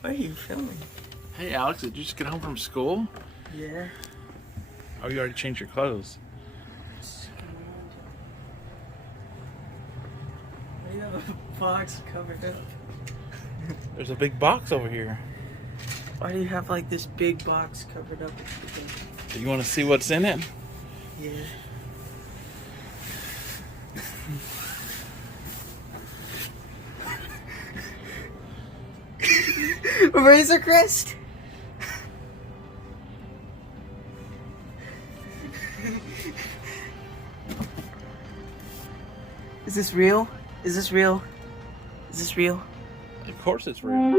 Why are you filming? Hey Alex, did you just get home from school? Yeah. Oh, you already changed your clothes. Why do you have a box covered up? There's a big box over here. Why do you have like this big box covered up? Do you want to see what's in it? Yeah. Razor Crest? Is this real? Is this real? Is this real? Of course it's real.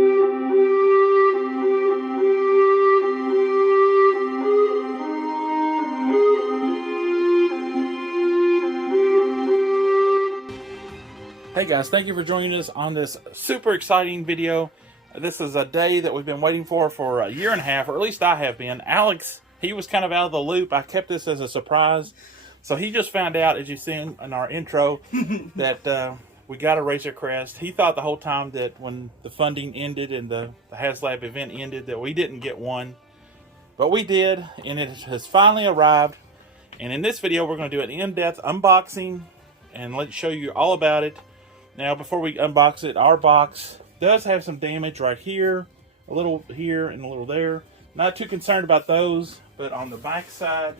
Hey guys, thank you for joining us on this super exciting video. This is a day that we've been waiting for a year and a half, or at least I have been. Alex, he was kind of out of the loop. I kept this as a surprise. So he just found out, as you've seen in our intro, that we got a Razor Crest. He thought the whole time that when the funding ended and the HasLab event ended that we didn't get one. But we did, and it has finally arrived. And in this video, we're going to do an in-depth unboxing and let's show you all about it. Now, before we unbox it, our box does have some damage right here, a little here and a little there. Not too concerned about those, but on the back side,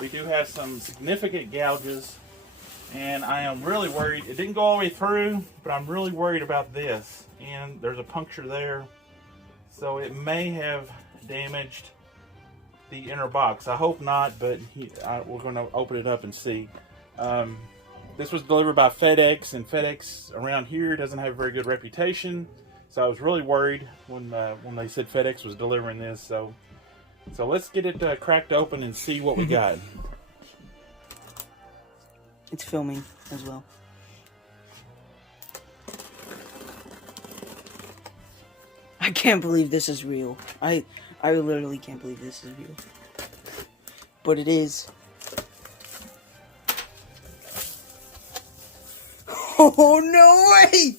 we do have some significant gouges, and I am really worried. It didn't go all the way through, but I'm really worried about this. And there's a puncture there, so it may have damaged the inner box. I hope not, but we're going to open it up and see. This was delivered by FedEx, and FedEx around here doesn't have a very good reputation. So I was really worried when they said FedEx was delivering this. So let's get it cracked open and see what we got. It's filming as well. I can't believe this is real. I literally can't believe this is real. But it is. Oh, no way!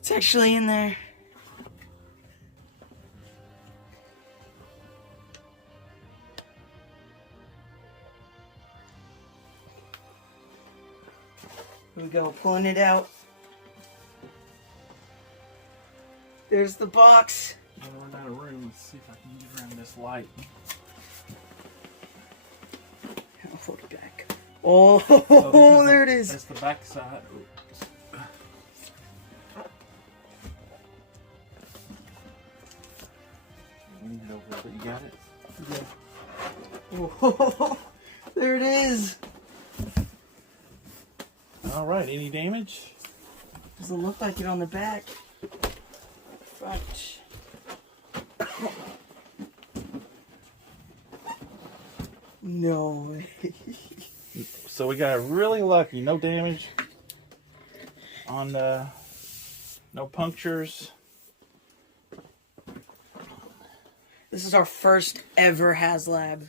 It's actually in there. Here we go, pulling it out. There's the box. I'm gonna run out of room. Let's see if I can get around this light. I'll fold it back. Oh, there it is. That's the back side. We need it over there, but you got it? Yeah. Oh, there it is. All right, any damage? Doesn't look like it on the back. Front. No way. So we got really lucky. No damage on no punctures. This is our first ever HasLab.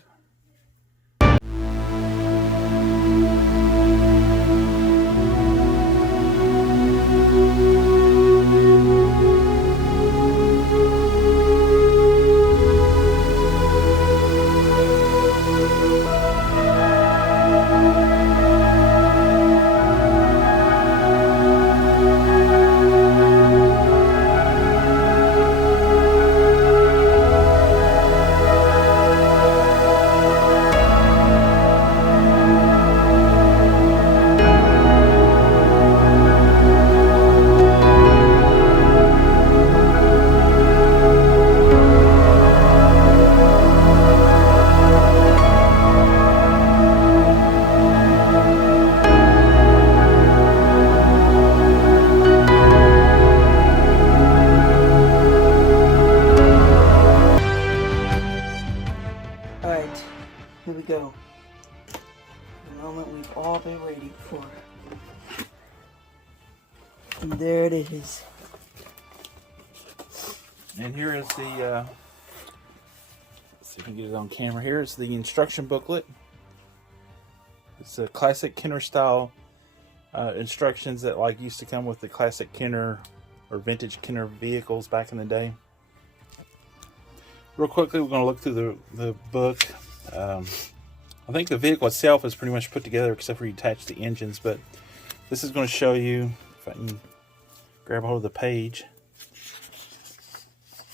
Alright, here we go. The moment we've all been waiting for. And there it is. And here is the, let's see if we can get it on camera here. It's the instruction booklet. It's a classic Kenner style instructions that like used to come with the classic Kenner or vintage Kenner vehicles back in the day. Real quickly, we're going to look through the book. I think the vehicle itself is pretty much put together except for you attach the engines, but this is going to show you, if I can grab hold of the page,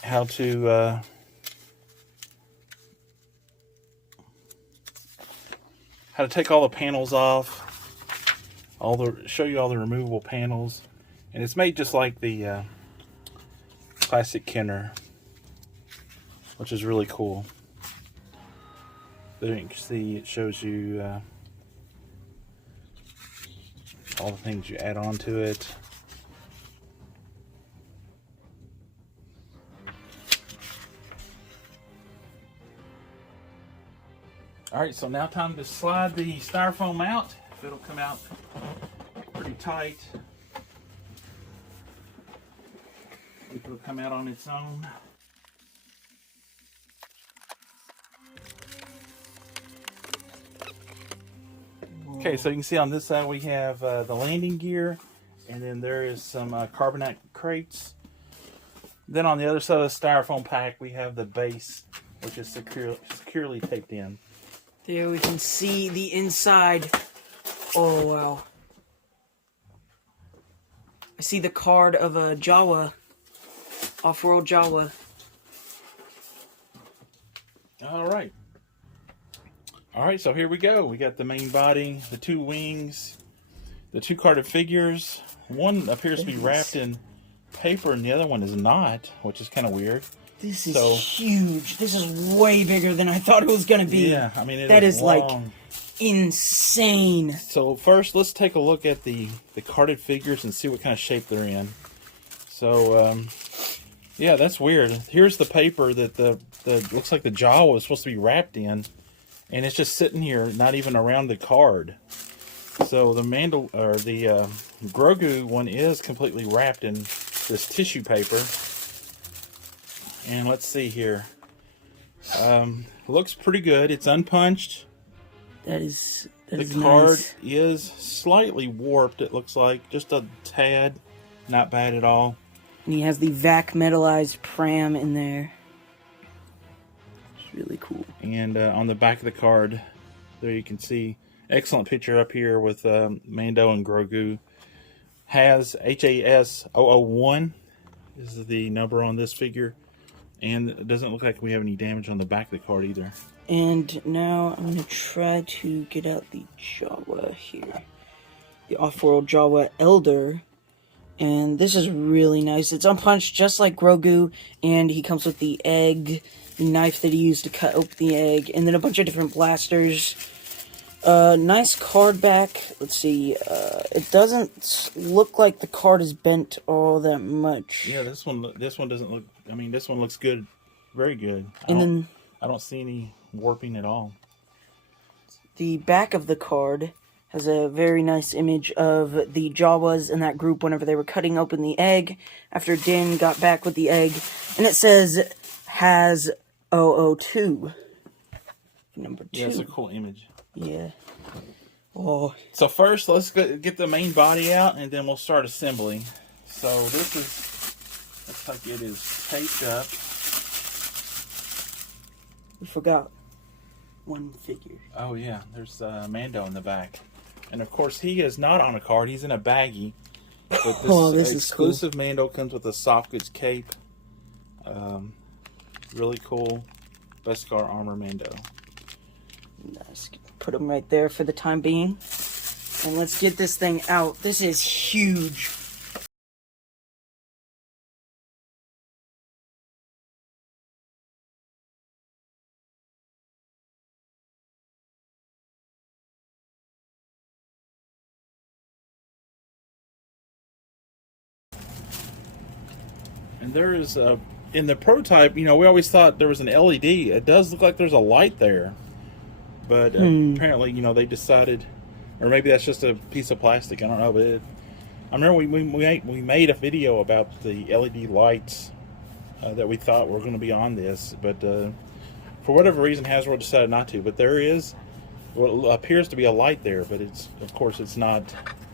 how to take all the panels off, show you all the removable panels, and it's made just like the classic Kenner, which is really cool. But you can see it shows you all the things you add on to it. Alright, so now time to slide the styrofoam out. It'll come out pretty tight. It'll come out on its own. Okay, so you can see on this side we have the landing gear, and then there is some carbonite crates. Then on the other side of the styrofoam pack we have the base, which is securely taped in. There we can see the inside. Oh wow. I see the card of a Jawa, off-road Jawa. Alright. Alright, so here we go. We got the main body, the two wings, the two carded figures. One appears to be wrapped in paper and the other one is not, which is kind of weird. This is huge. This is way bigger than I thought it was going to be. Yeah, I mean, that is long. like insane. So first, let's take a look at the carded figures and see what kind of shape they're in. So, yeah, that's weird. Here's the paper that the looks like the Jawa was supposed to be wrapped in. And it's just sitting here, not even around the card. So the Grogu one is completely wrapped in this tissue paper. And let's see here. Looks pretty good. It's unpunched. The card nice. is slightly warped, it looks like. Just a tad. Not bad at all. And he has the vac metallized pram in there. Really cool. And on the back of the card, there you can see excellent picture up here with Mando and Grogu. Has HAS-001 is the number on this figure, and it doesn't look like we have any damage on the back of the card either. And now I'm going to try to get out the Jawa here, the off-world Jawa Elder. And this is really nice. It's unpunched just like Grogu, and he comes with the egg, the knife that he used to cut open the egg, and then a bunch of different blasters. Nice card back. Let's see. It doesn't look like the card is bent all that much. Yeah, this one doesn't look. I mean, this one looks good, very good. I don't see any warping at all. The back of the card has a very nice image of the Jawas in that group whenever they were cutting open the egg after Din got back with the egg. And it says HAS-002. Number 2. Yeah, it's a cool image. Yeah. Oh. So first, let's get the main body out, and then we'll start assembling. So this looks like it is taped up. We forgot one figure. Oh yeah, there's Mando in the back. And of course, he is not on a card. He's in a baggie. But this exclusive cool. Mando comes with a soft goods cape. Really cool. Beskar armor Mando. Nice. Put him right there for the time being. And let's get this thing out. This is huge. And there is in the prototype, you know, we always thought there was an LED. It does look like there's a light there, but apparently, you know, they decided, or maybe that's just a piece of plastic. I don't know, but I remember we made a video about the LED lights that we thought were going to be on this, but for whatever reason, Hasbro decided not to. But there is Well, it appears to be a light there, but it's, of course, it's not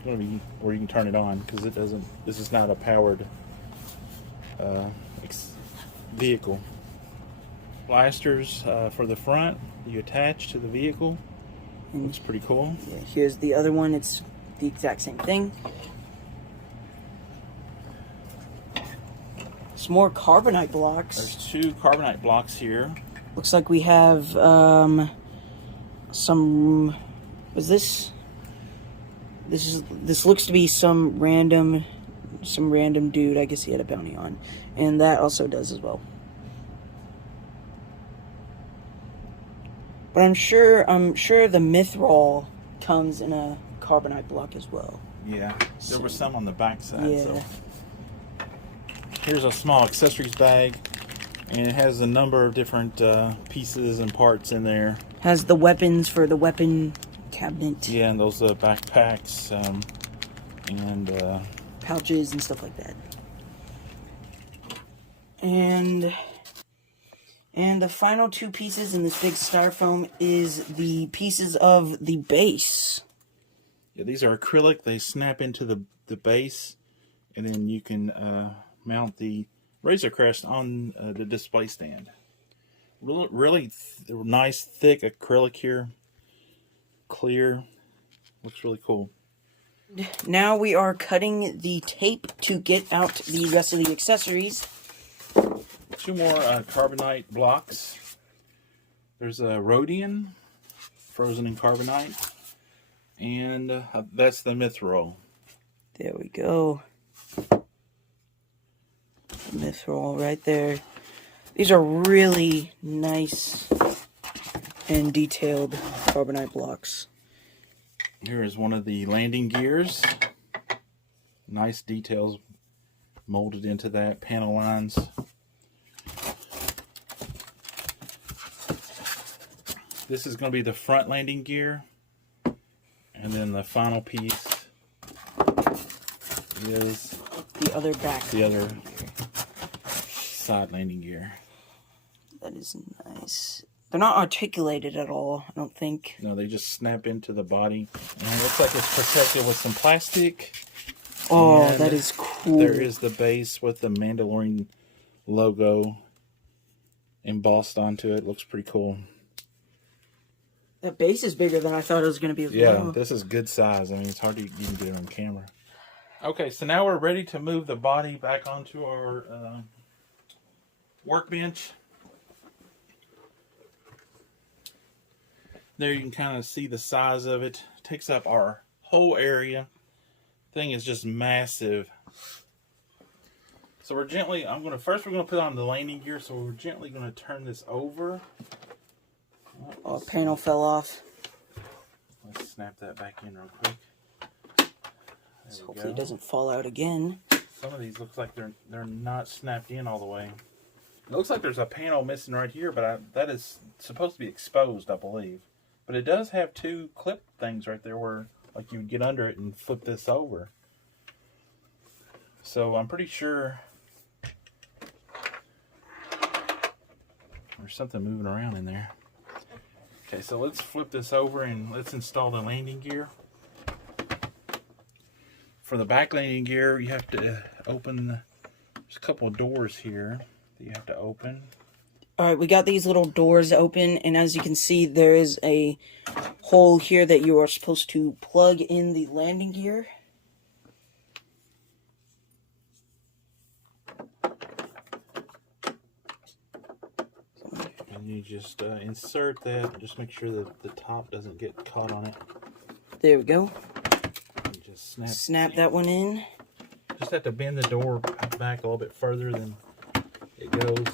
going to be where you can turn it on, because it doesn't. This is not a powered vehicle. Blasters for the front, you attach to the vehicle. Looks pretty cool. Yeah, here's the other one. It's the exact same thing. Some more carbonite blocks. There's 2 carbonite blocks here. Looks like we have some. Was this? This looks to be some random dude. I guess he had a bounty on, and that also does as well. But I'm sure the Mithril comes in a carbonite block as well. Yeah, there was some on the back side. Yeah. So. Here's a small accessories bag, and it has a number of different pieces and parts in there. Has the weapons for the weapon cabinet. Yeah, and those backpacks and pouches and stuff like that. And the final 2 pieces in this big styrofoam is the pieces of the base. Yeah, these are acrylic. They snap into the base, and then you can mount the Razor Crest on the display stand. Really nice, thick acrylic here. Clear. Looks really cool. Now we are cutting the tape to get out the rest of the accessories. 2 more carbonite blocks. There's a Rhodium, frozen in carbonite, and that's the Mithril. There we go. Mithril right there. These are really nice and detailed carbonite blocks. Here is one of the landing gears. Nice details molded into that, panel lines. This is going to be the front landing gear, and then the final piece is the other back. The other side landing gear. That is nice. They're not articulated at all, I don't think. No, they just snap into the body. And it looks like it's protected with some plastic. Oh, and that is cool. There is the base with the Mandalorian logo embossed onto it. Looks pretty cool. That base is bigger than I thought it was going to be. Yeah, this is good size. I mean, it's hard to even get it on camera. Okay, so now we're ready to move the body back onto our workbench. There you can kind of see the size of it. It takes up our whole area. Thing is just massive. So we're gently, first we're going to put on the landing gear, so we're gently going to turn this over. Oh, panel fell off. Let's snap that back in real quick. Hopefully it doesn't fall out again. Some of these looks like they're not snapped in all the way. It looks like there's a panel missing right here, but that is supposed to be exposed, I believe. But it does have 2 clip things right there where like you would get under it and flip this over. So I'm pretty sure there's something moving around in there. Okay, so let's flip this over and let's install the landing gear. For the back landing gear, you have to open, there's a couple of doors here that you have to open. Alright, we got these little doors open, and as you can see, there is a hole here that you are supposed to plug in the landing gear. And you just insert that, just make sure that the top doesn't get caught on it. There we go. And just snap that one in. Just have to bend the door back a little bit further than it goes,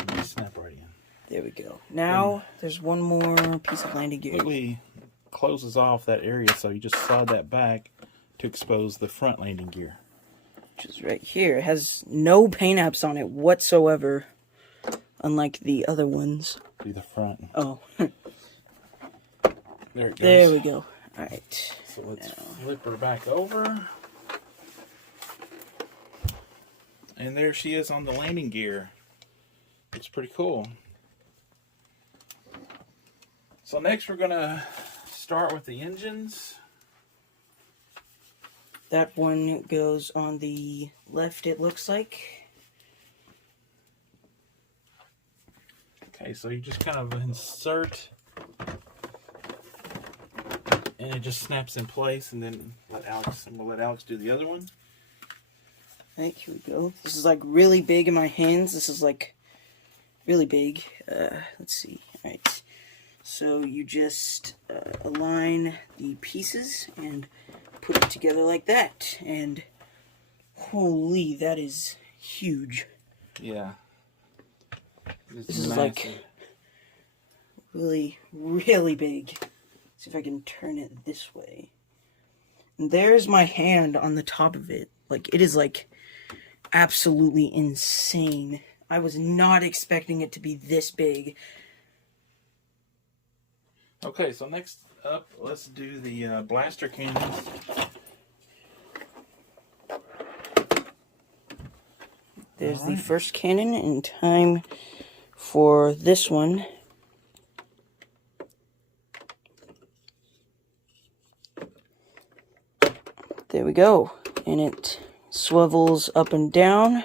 and you snap right in. There we go. Now, there's one more piece of landing gear. Quickly closes off that area, so you just slide that back to expose the front landing gear. Which is right here. It has no paint apps on it whatsoever, unlike the other ones. See the front. Oh. There it goes. There we go. Alright. So let's flip her back over. And there she is on the landing gear. It's pretty cool. So next we're going to start with the engines. That one goes on the left, it looks like. Okay, so you just kind of insert, and it just snaps in place, and then I'm gonna let Alex do the other one. Right, here we go. This is like really big in my hands. This is like really big. Let's see. All right. So you just align the pieces and put it together like that. And holy, that is huge. Yeah. This is like really, really big. Let's see if I can turn it this way. And there's my hand on the top of it. Like, it is like absolutely insane. I was not expecting it to be this big. Okay, so next up, let's do the blaster cannons. There's the first cannon, and time for this one. There we go. And it swivels up and down.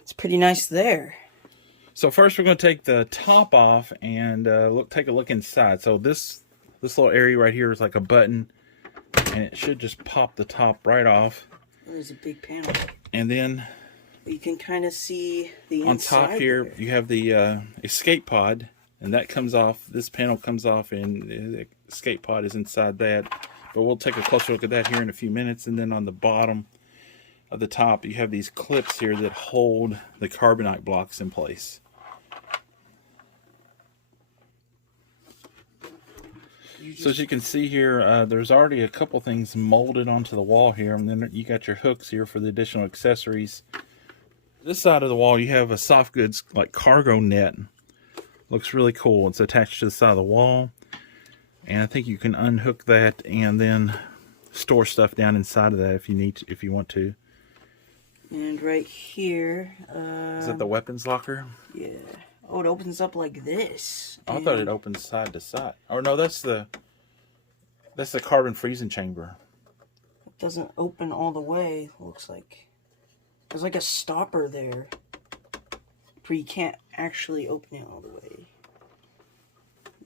It's pretty nice there. So first we're going to take the top off and take a look inside. So this little area right here is like a button, and it should just pop the top right off. There's a big panel. And then you can kind of see the on inside top here, there. you have the escape pod, and that comes off. This panel comes off, and the escape pod is inside that. But we'll take a closer look at that here in a few minutes. And then on the bottom of the top, you have these clips here that hold the carbonite blocks in place. So as you can see here, there's already a couple things molded onto the wall here, and then you got your hooks here for the additional accessories. This side of the wall, you have a soft goods like cargo net. Looks really cool. It's attached to the side of the wall, and I think you can unhook that and then store stuff down inside of that if you need to, if you want to. And right here, is that the weapons locker? Yeah. Oh, it opens up like this. Oh, I thought it opened side to side. Oh no, that's the carbon freezing chamber. It doesn't open all the way, looks like. There's like a stopper there, where you can't actually open it all the way.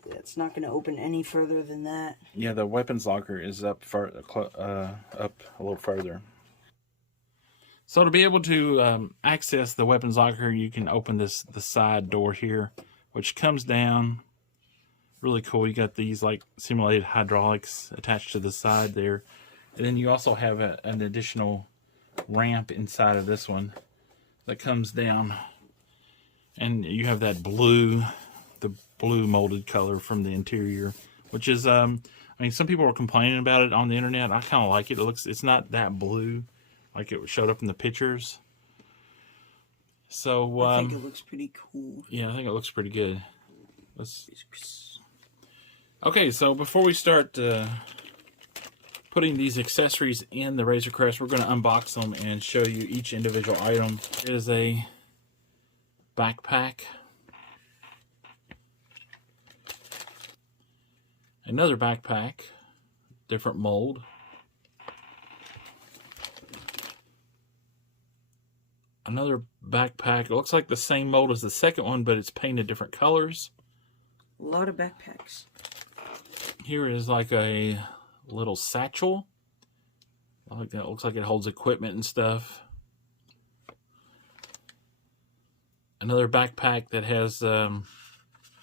Yeah, it's not going to open any further than that. Yeah, the weapons locker is up a little further. So to be able to access the weapons locker, you can open the side door here, which comes down. Really cool. You got these like simulated hydraulics attached to the side there, and then you also have an additional ramp inside of this one that comes down, and you have that blue molded color from the interior, which is I mean, some people are complaining about it on the internet. I kind of like it. It's not that blue like it showed up in the pictures. So I think it looks pretty cool. Yeah, I think it looks pretty good. Okay, so before we start putting these accessories in the Razor Crest, we're going to unbox them and show you each individual item. It is a backpack, another backpack, different mold, another backpack. It looks like the same mold as the second one, but it's painted different colors. A lot of backpacks. Here is like a little satchel. I like that. It looks like it holds equipment and stuff. Another backpack that has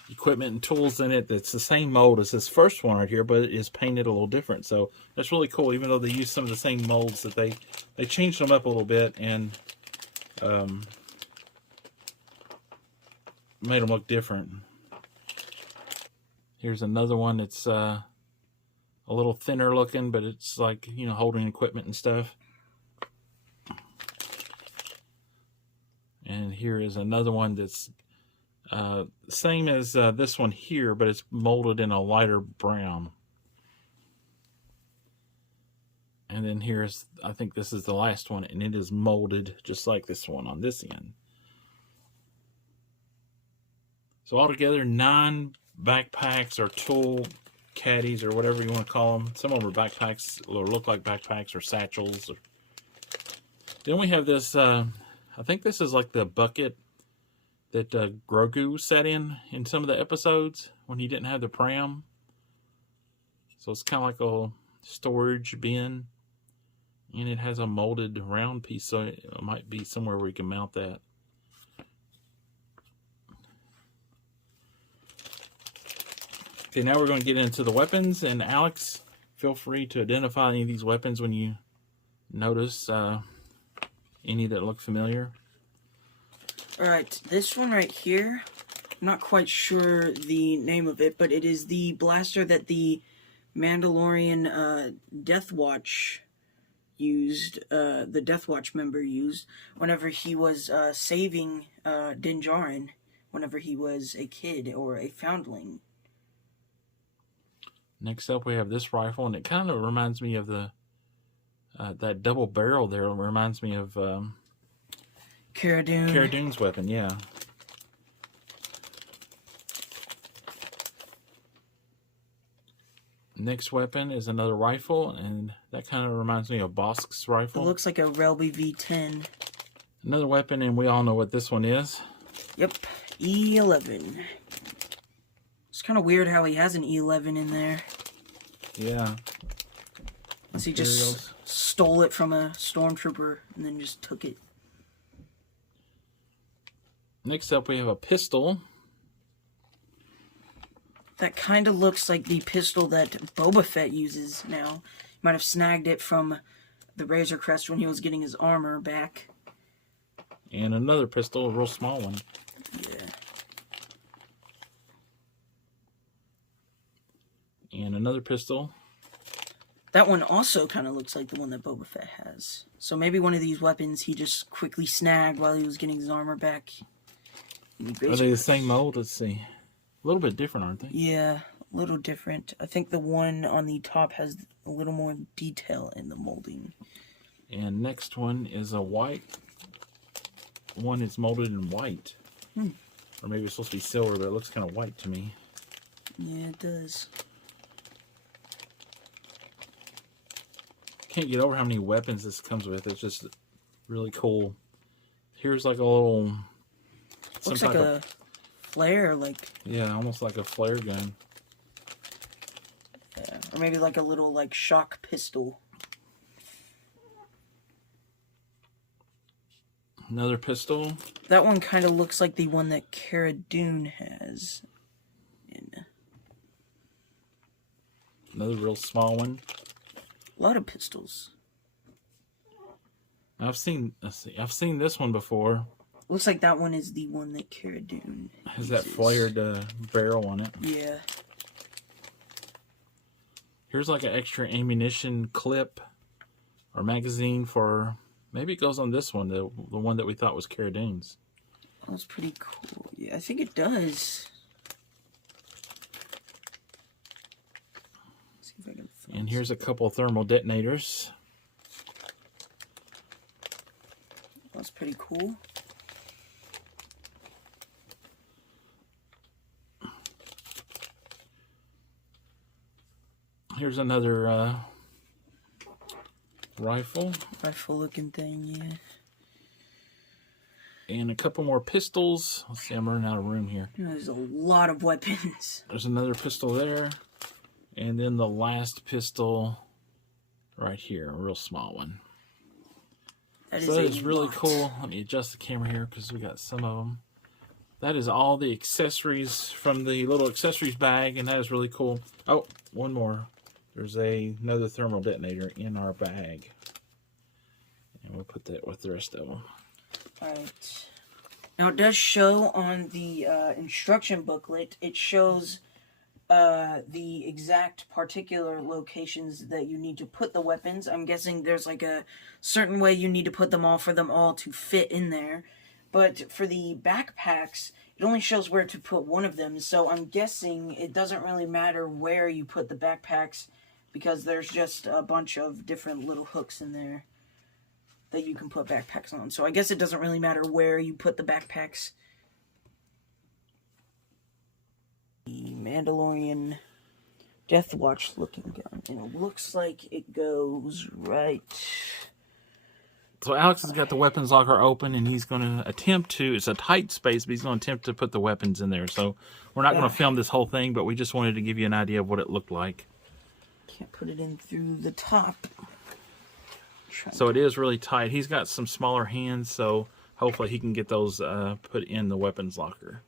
equipment and tools in it that's the same mold as this first one right here, but it is painted a little different. So that's really cool. Even though they use some of the same molds, that they changed them up a little bit and made them look different. Here's another one that's a little thinner looking, but it's like, you know, holding equipment and stuff. And here is another one that's same as this one here, but it's molded in a lighter brown. And then here's, I think this is the last one, and it is molded just like this one on this end. So altogether, 9 backpacks or tool caddies or whatever you want to call them. Some of them are backpacks, or look like backpacks or satchels. Then we have this, I think this is like the bucket that Grogu sat in some of the episodes when he didn't have the pram. So it's kind of like a storage bin. And it has a molded round piece, so it might be somewhere where you can mount that. Okay, now we're going to get into the weapons. And Alex, feel free to identify any of these weapons when you notice any that look familiar. Alright, this one right here, I'm not quite sure the name of it, but it is the blaster that the Mandalorian Death Watch used, the Death Watch member used, whenever he was saving Din Djarin, whenever he was a kid or a foundling. Next up, we have this rifle, and it kind of reminds me of the that double barrel there. It reminds me of Cara Dune. Cara Dune's weapon, yeah. Next weapon is another rifle, and that kind of reminds me of Bosk's rifle. It looks like a Relby V10. Another weapon, and we all know what this one is. Yep, E11. It's kind of weird how he has an E11 in there. Yeah. Unless he just stole it from a stormtrooper and then just took it. Next up, we have a pistol. That kind of looks like the pistol that Boba Fett uses now. He might have snagged it from the Razor Crest when he was getting his armor back. And another pistol, a real small one. Yeah. And another pistol. That one also kind of looks like the one that Boba Fett has. So maybe one of these weapons he just quickly snagged while he was getting his armor back. Are they the same mold? Let's see. A little bit different, aren't they? Yeah, a little different. I think the one on the top has a little more detail in the molding. And next one is a white. One is molded in white. Or maybe it's supposed to be silver, but it looks kind of white to me. Yeah, it does. Can't get over how many weapons this comes with. It's just really cool. Here's like a little... Looks like a flare, like... Yeah, almost like a flare gun. Yeah, or maybe like a little, like, shock pistol. Another pistol. That one kind of looks like the one that Cara Dune has. Another real small one. A lot of pistols. I've seen this one before. Looks like that one is the one that Cara Dune has that flared barrel on it. Yeah. Here's like an extra ammunition clip or magazine for... Maybe it goes on this one, the one that we thought was Cara Dune's. Oh, that's pretty cool. Yeah, I think it does. Let's see if I can find And here's a couple thermal detonators. That's pretty cool. Here's another rifle. Rifle looking thing, yeah. And a couple more pistols. Let's see, I'm running out of room here. There's a lot of weapons. There's another pistol there. And then the last pistol right here, a real small one. That is really cool. Let me adjust the camera here because we got some of them. That is all the accessories from the little accessories bag, and that is really cool. Oh, one more. There's another thermal detonator in our bag. And we'll put that with the rest of them. Alright. Now it does show on the instruction booklet, it shows the exact particular locations that you need to put the weapons. I'm guessing there's like a certain way you need to put them all for them all to fit in there. But for the backpacks, it only shows where to put one of them. So I'm guessing it doesn't really matter where you put the backpacks because there's just a bunch of different little hooks in there that you can put backpacks on. So I guess it doesn't really matter where you put the backpacks. The Mandalorian Death Watch looking gun. And it looks like it goes right. So Alex has got the weapons locker open, and he's going to attempt to, it's a tight space, but he's going to attempt to put the weapons in there. So we're not going to film this whole thing, but we just wanted to give you an idea of what it looked like. Can't put it in through the top. So it is really tight. He's got some smaller hands, so hopefully he can get those put in the weapons locker.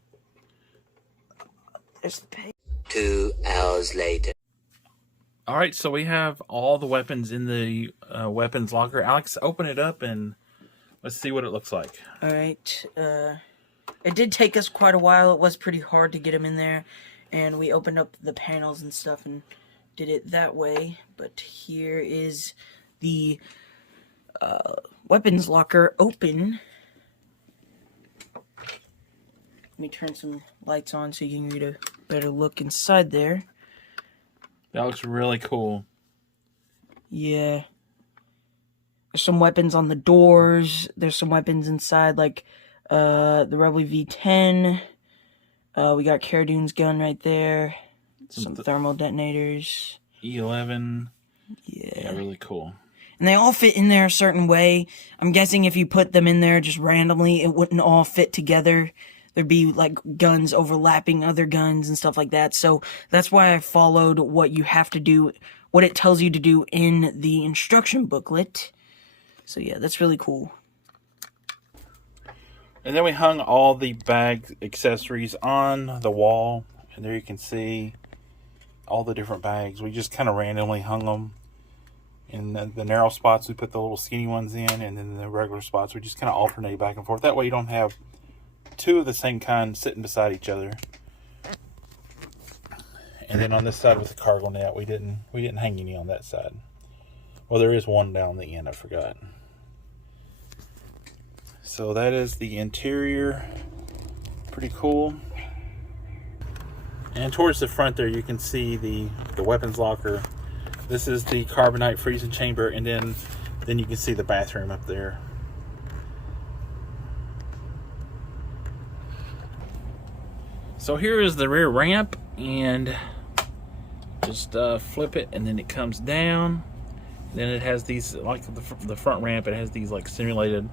There's the page. 2 hours later. All right, so we have all the weapons in the weapons locker. Alex, open it up and let's see what it looks like. All right. It did take us quite a while. It was pretty hard to get them in there. And we opened up the panels and stuff and did it that way. But here is the weapons locker open. Let me turn some lights on so you can get a better look inside there. That looks really cool. Yeah. There's some weapons on the doors. There's some weapons inside, like the Rebel V10. We got Cara Dune's gun right there. Some thermal detonators. E11. Yeah, really cool. And they all fit in there a certain way. I'm guessing if you put them in there just randomly, it wouldn't all fit together. There'd be like guns overlapping other guns and stuff like that. So that's why I followed what you have to do, what it tells you to do in the instruction booklet. So yeah, that's really cool. And then we hung all the bag accessories on the wall. And there you can see all the different bags. We just kind of randomly hung them. In the narrow spots, we put the little skinny ones in. And then the regular spots, we just kind of alternate back and forth. That way you don't have two of the same kind sitting beside each other. And then on this side with the cargo net, we didn't hang any on that side. Well, there is one down the end, I forgot. So that is the interior. Pretty cool. And towards the front there, you can see the weapons locker. This is the carbonite freezing chamber, and then you can see the bathroom up there. So here is the rear ramp, and just flip it, and then it comes down. And then it has these, like the front ramp, it has these like simulated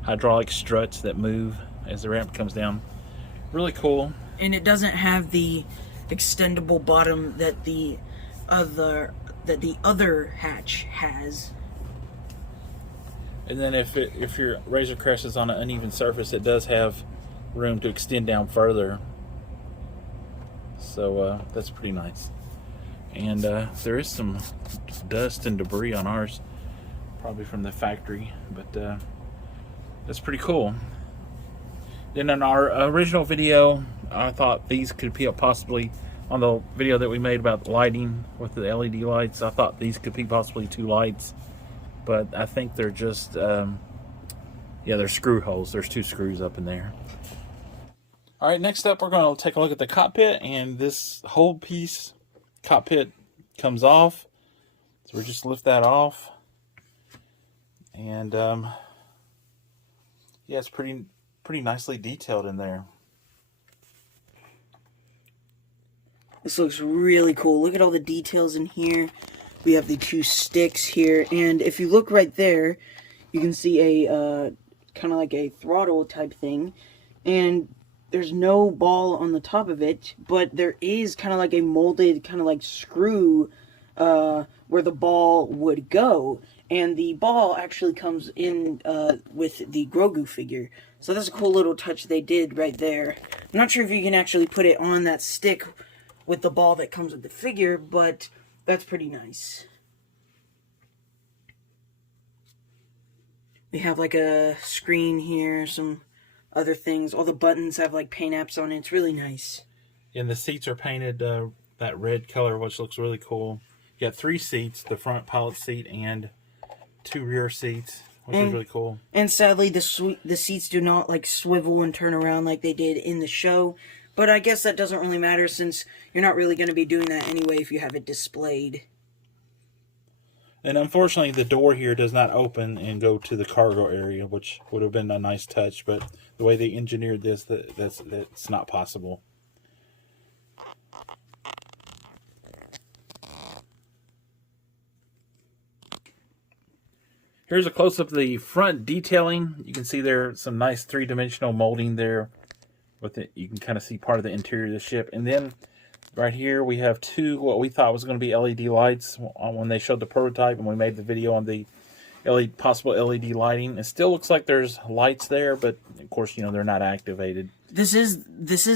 hydraulic struts that move as the ramp comes down. Really cool. And it doesn't have the extendable bottom that the other hatch has. And then if your Razor Crest is on an uneven surface, it does have room to extend down further. So that's pretty nice. And there is some dust and debris on ours, probably from the factory, but that's pretty cool. Then in our original video, I thought these could be possibly, on the video that we made about lighting with the LED lights, I thought these could be possibly two lights, but I think they're just, yeah, they're screw holes. There's two screws up in there. All right, next up, we're going to take a look at the cockpit, and this whole piece cockpit comes off. So we just lift that off, and yeah, it's pretty nicely detailed in there. This looks really cool. Look at all the details in here. We have the two sticks here, and if you look right there, you can see a kind of like a throttle type thing, and there's no ball on the top of it, but there is kind of like a molded kind of like screw where the ball would go. And the ball actually comes in with the Grogu figure. So that's a cool little touch they did right there. I'm not sure if you can actually put it on that stick with the ball that comes with the figure, but that's pretty nice. We have like a screen here, some other things. All the buttons have like paint apps on it. It's really nice. And the seats are painted that red color, which looks really cool. You got 3 seats, the front pilot seat and 2 rear seats, which is really cool. And sadly, the seats do not like swivel and turn around like they did in the show. But I guess that doesn't really matter since you're not really going to be doing that anyway if you have it displayed. And unfortunately, the door here does not open and go to the cargo area, which would have been a nice touch. But the way they engineered this, that's not possible. Here's a close-up of the front detailing. You can see there some nice three-dimensional molding there. With it, you can kind of see part of the interior of the ship. And then right here we have two what we thought was going to be LED lights when they showed the prototype and we made the video on the possible LED lighting. It still looks like there's lights there, but of course, you know, they're not activated. This is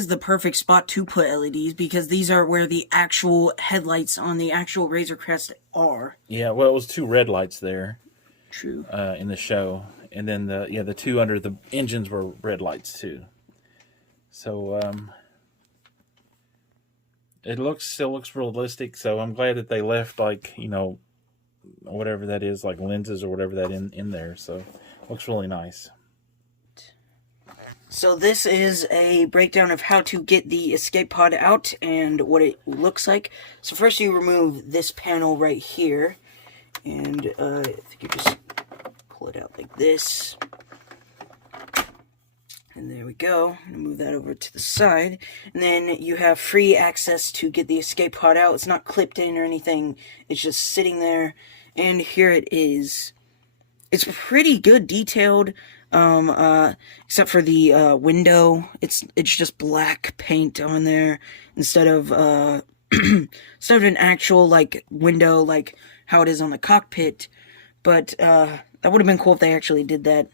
the perfect spot to put LEDs because these are where the actual headlights on the actual Razor Crest are. Yeah, well, it was two red lights there. True. In the show, and then the two under the engines were red lights too. So it still looks realistic. So I'm glad that they left, like, you know, whatever that is, like lenses or whatever that in there. So it looks really nice. So this is a breakdown of how to get the escape pod out and what it looks like. So first you remove this panel right here, and I think you just pull it out like this. And there we go. I'm going to move that over to the side. And then you have free access to get the escape pod out. It's not clipped in or anything. It's just sitting there. And here it is. It's pretty good detailed. Except for the window. It's just black paint on there. Instead of instead of an actual like window like how it is on the cockpit. But that would have been cool if they actually did that.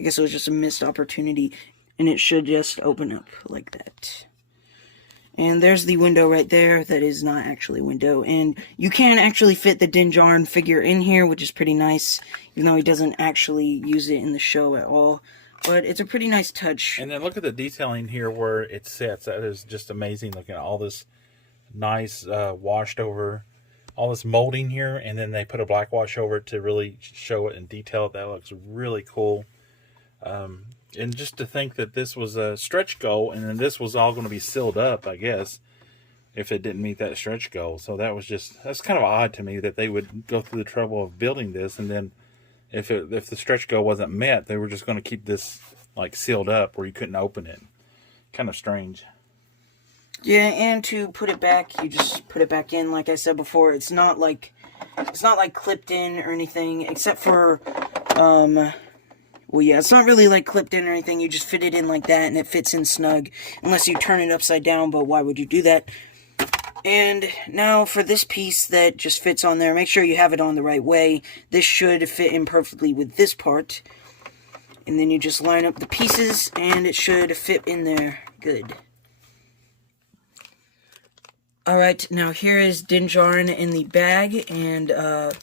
I guess it was just a missed opportunity. And it should just open up like that. And there's the window right there. That is not actually a window. And you can actually fit the Din Djarin figure in here, which is pretty nice. Even though he doesn't actually use it in the show at all. But it's a pretty nice touch. And then look at the detailing here where it sits. That is just amazing. Looking at all this nice washed over, all this molding here. And then they put a black wash over it to really show it and detail it. That looks really cool. And just to think that this was a stretch goal, and then this was all going to be sealed up, I guess, if it didn't meet that stretch goal. So that's kind of odd to me that they would go through the trouble of building this, and then if the stretch goal wasn't met, they were just going to keep this like sealed up where you couldn't open it. Kind of strange. Yeah, and to put it back, you just put it back in. Like I said before, it's not like clipped in or anything, except for well, yeah, it's not really like clipped in or anything. You just fit it in like that, and it fits in snug. Unless you turn it upside down, but why would you do that? And now for this piece that just fits on there, make sure you have it on the right way. This should fit in perfectly with this part. And then you just line up the pieces, and it should fit in there good. Alright, now here is Din Djarin in the bag, and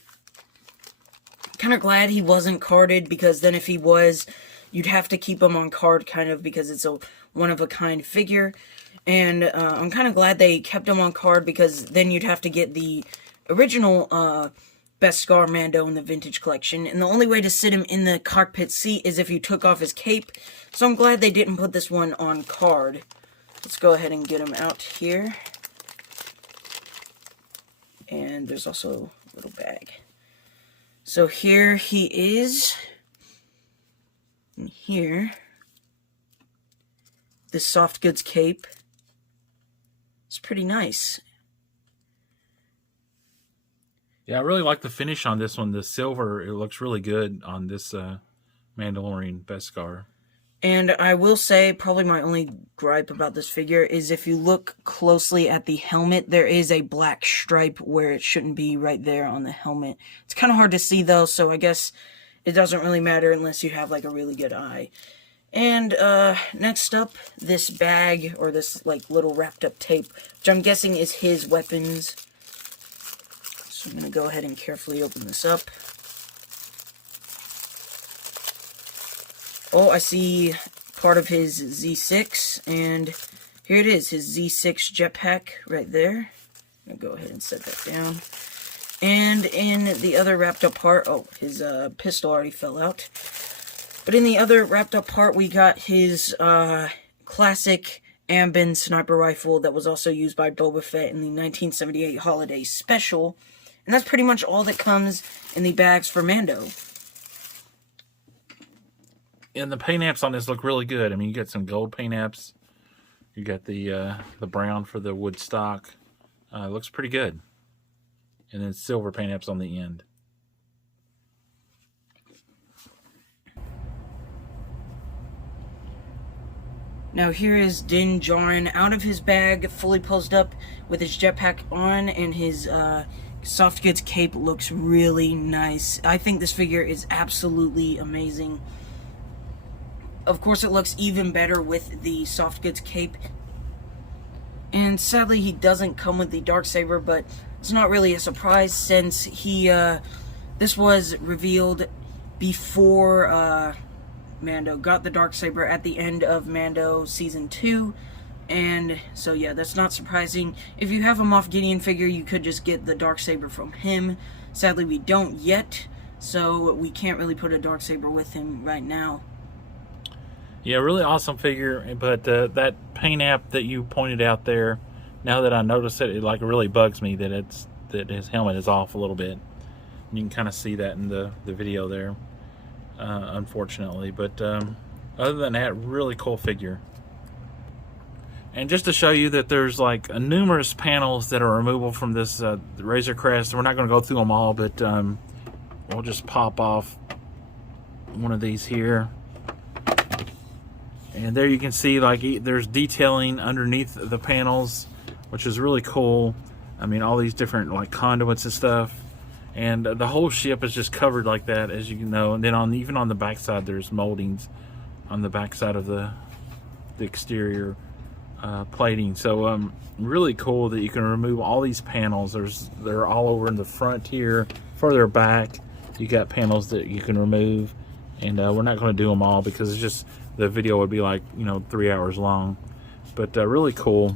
kind of glad he wasn't carded, because then if he was, you'd have to keep him on card, kind of, because it's a one-of-a-kind figure. And I'm kind of glad they kept him on card, because then you'd have to get the original Beskar Mando in the vintage collection. And the only way to sit him in the cockpit seat is if you took off his cape. So I'm glad they didn't put this one on card. Let's go ahead and get him out here. And there's also a little bag. So here he is, and here, this soft goods cape. It's pretty nice. Yeah, I really like the finish on this one. The silver, it looks really good on this Mandalorian Beskar. And I will say, probably my only gripe about this figure is if you look closely at the helmet, there is a black stripe where it shouldn't be right there on the helmet. It's kind of hard to see though, so I guess it doesn't really matter unless you have like a really good eye. And next up, this bag, or this like little wrapped up tape, which I'm guessing is his weapons. So I'm going to go ahead and carefully open this up. Oh, I see part of his Z6, and here it is, his Z6 jetpack right there. I'm going to go ahead and set that down. And in the other wrapped up part, oh, his pistol already fell out. But in the other wrapped up part, we got his classic Ambin sniper rifle that was also used by Boba Fett in the 1978 holiday special. And that's pretty much all that comes in the bags for Mando. And the paint apps on this look really good. I mean, you got some gold paint apps. You got the brown for the wood stock. It looks pretty good. And then silver paint apps on the end. Now here is Din Djarin out of his bag, fully posed up with his jetpack on, and his soft goods cape looks really nice. I think this figure is absolutely amazing. Of course, it looks even better with the soft goods cape. And sadly, he doesn't come with the Darksaber, but it's not really a surprise since this was revealed before Mando got the Darksaber at the end of Mando Season 2. And so yeah, that's not surprising. If you have a Moff Gideon figure, you could just get the Darksaber from him. Sadly, we don't yet, so we can't really put a Darksaber with him right now. Yeah, really awesome figure, but that paint app that you pointed out there, now that I notice it, it like really bugs me that his helmet is off a little bit. You can kind of see that in the video there, unfortunately. But other than that, really cool figure. And just to show you that there's like numerous panels that are removable from this Razor Crest. We're not going to go through them all, but we'll just pop off one of these here. And there you can see like there's detailing underneath the panels, which is really cool. I mean, all these different like conduits and stuff. And the whole ship is just covered like that, as you know. And then even on the backside, there's moldings on the backside of the exterior plating. So really cool that you can remove all these panels. They're all over in the front here. Further back, you got panels that you can remove. And we're not going to do them all because it's just, the video would be like, 3 hours long. But really cool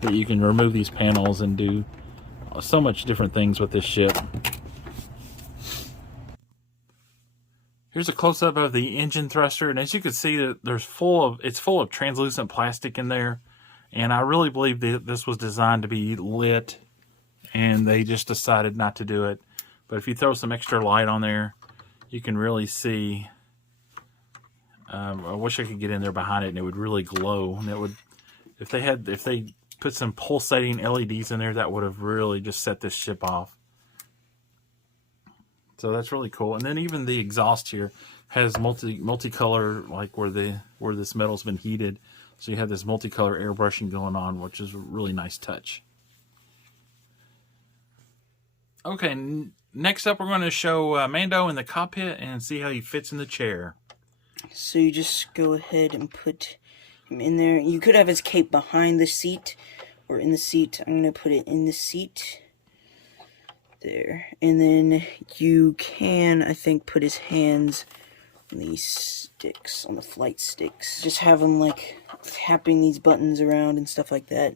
that you can remove these panels and do so much different things with this ship. Here's a close-up of the engine thruster, and as you can see, that it's full of translucent plastic in there. And I really believe that this was designed to be lit, and they just decided not to do it. But if you throw some extra light on there, you can really see. I wish I could get in there behind it and it would really glow. And it would, if they put some pulsating LEDs in there, that would have really just set this ship off. So that's really cool. And then even the exhaust here has multicolor, like where this metal's been heated. So you have this multicolor airbrushing going on, which is a really nice touch. Okay, next up we're going to show Mando in the cockpit and see how he fits in the chair. So you just go ahead and put him in there. You could have his cape behind the seat or in the seat. I'm going to put it in the seat. There. And then you can, I think, put his hands on these sticks, on the flight sticks. Just have him, like, tapping these buttons around and stuff like that.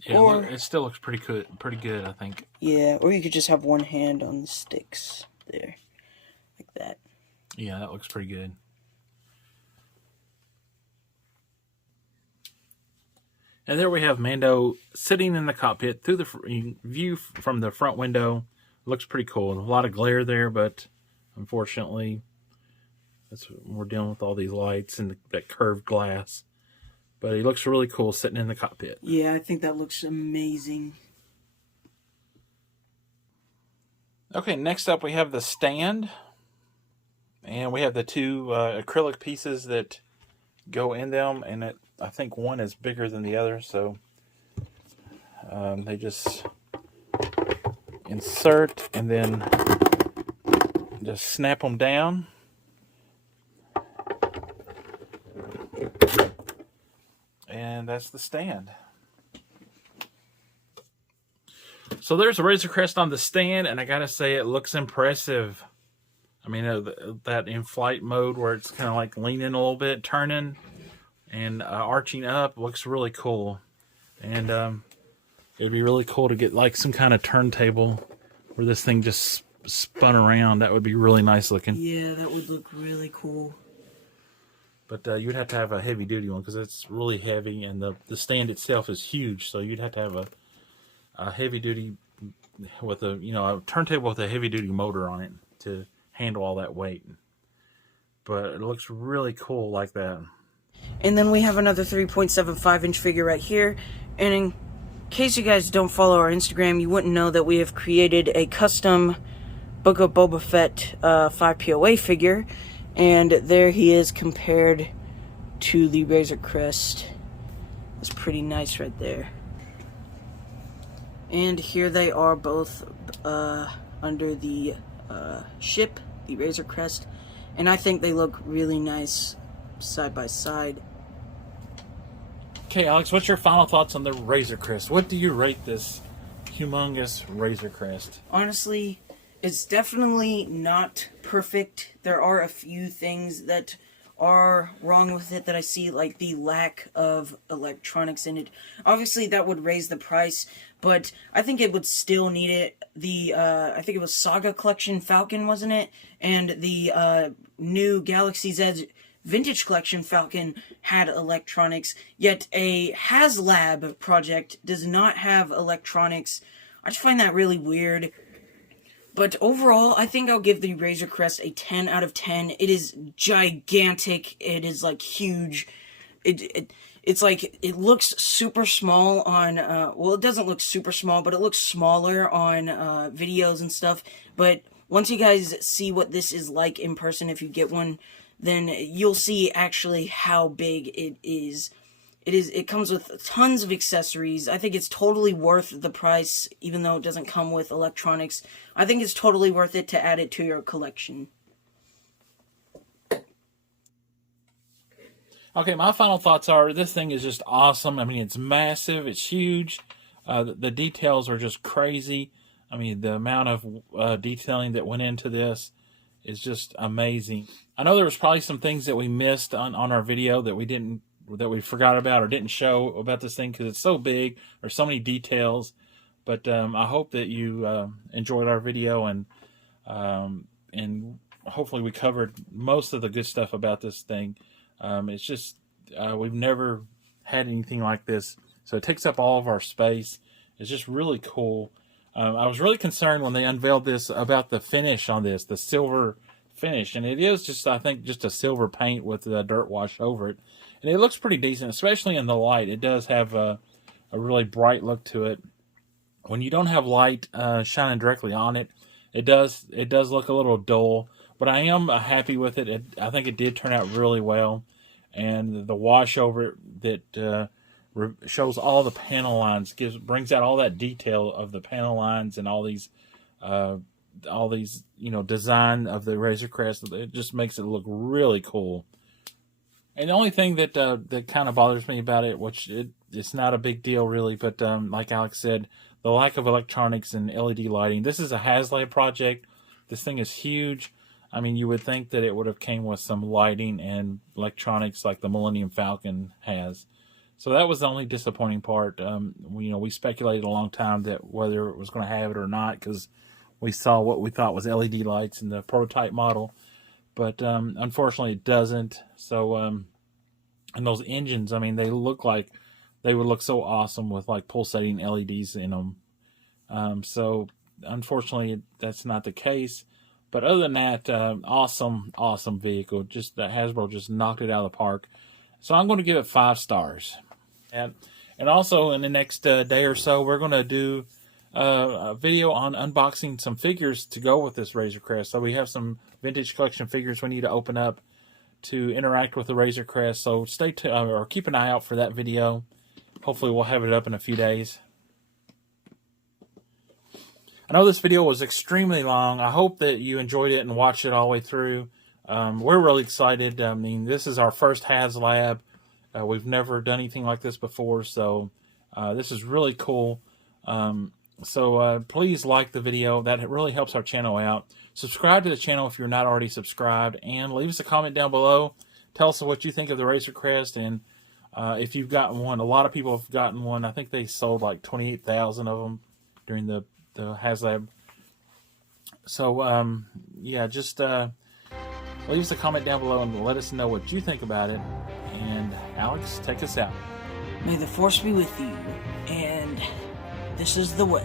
Yeah, or, it still looks pretty good, I think. Yeah, or you could just have one hand on the sticks there. Like that. Yeah, that looks pretty good. And there we have Mando sitting in the cockpit through the view from the front window. Looks pretty cool. A lot of glare there, but unfortunately, we're dealing with all these lights and that curved glass. But he looks really cool sitting in the cockpit. Yeah, I think that looks amazing. Okay, next up we have the stand. And we have the two acrylic pieces that go in them. And I think one is bigger than the other. So they just insert and then just snap them down. And that's the stand. So there's a Razor Crest on the stand, and I gotta say it looks impressive. I mean, that in-flight mode where it's kind of like leaning a little bit, turning, and arching up looks really cool. And it'd be really cool to get like some kind of turntable where this thing just spun around. That would be really nice looking. Yeah, that would look really cool. But you'd have to have a heavy-duty one because it's really heavy, and the stand itself is huge. So you'd have to have a heavy-duty with a turntable with a heavy-duty motor on it to handle all that weight. But it looks really cool like that. And then we have another 3.75-inch figure right here. And in case you guys don't follow our Instagram, you wouldn't know that we have created a custom Book of Boba Fett 5POA figure. And there he is compared to the Razor Crest. It's pretty nice right there. And here they are both under the ship, the Razor Crest. And I think they look really nice side by side. Okay, Alex, what's your final thoughts on the Razor Crest? What do you rate this humongous Razor Crest? Honestly, it's definitely not perfect. There are a few things that are wrong with it that I see, like the lack of electronics in it. Obviously, that would raise the price, but I think it would still need it. The I think it was Saga Collection Falcon, wasn't it? And the new Galaxy's Edge Vintage Collection Falcon had electronics, yet a HasLab project does not have electronics. I just find that really weird. But overall, I think I'll give the Razor Crest a 10 out of 10. It is gigantic. It is, like, huge. It's like, it looks super small on, well, it doesn't look super small, but it looks smaller on videos and stuff. But once you guys see what this is like in person, if you get one, then you'll see actually how big it is. It comes with tons of accessories. I think it's totally worth the price, even though it doesn't come with electronics. I think it's totally worth it to add it to your collection. Okay, my final thoughts are this thing is just awesome. I mean, it's massive. It's huge. The details are just crazy. I mean, the amount of detailing that went into this is just amazing. I know there was probably some things that we missed on our video that we forgot about or didn't show about this thing because it's so big. There's so many details. But I hope that you enjoyed our video, and hopefully we covered most of the good stuff about this thing. It's just we've never had anything like this, so it takes up all of our space. It's just really cool. I was really concerned when they unveiled this about the finish on this, the silver finish, and it is just, I think, just a silver paint with the dirt wash over it, and it looks pretty decent, especially in the light. It does have a really bright look to it. When you don't have light shining directly on it, it does look a little dull. But I am happy with it. I think it did turn out really well, and the wash over it that shows all the panel lines, brings out all that detail of the panel lines and all these design of the Razor Crest. It just makes it look really cool. And the only thing that kind of bothers me about it, which it's not a big deal really, but like Alex said, the lack of electronics and LED lighting. This is a HasLab project. This thing is huge. I mean, you would think that it would have came with some lighting and electronics like the Millennium Falcon has. So that was the only disappointing part. We speculated a long time that whether it was going to have it or not, because we saw what we thought was LED lights in the prototype model. But unfortunately, it doesn't. So, and those engines, I mean, they look like they would look so awesome with like pulsating LEDs in them. So, unfortunately, that's not the case. But other than that, awesome vehicle. Just Hasbro just knocked it out of the park. So I'm going to give it 5 stars. And also in the next day or so, we're going to do a video on unboxing some figures to go with this Razor Crest. So we have some vintage collection figures we need to open up to interact with the Razor Crest. So stay tuned or keep an eye out for that video. Hopefully we'll have it up in a few days. I know this video was extremely long. I hope that you enjoyed it and watched it all the way through. We're really excited. I mean, this is our first HasLab. We've never done anything like this before, so this is really cool. So please like the video. That really helps our channel out. Subscribe to the channel if you're not already subscribed, and leave us a comment down below. Tell us what you think of the Razor Crest, and if you've gotten one. A lot of people have gotten one. I think they sold like 28,000 of them during the HasLab. So yeah, just leave us a comment down below and let us know what you think about it. And Alex, take us out. May the Force be with you, and this is the way.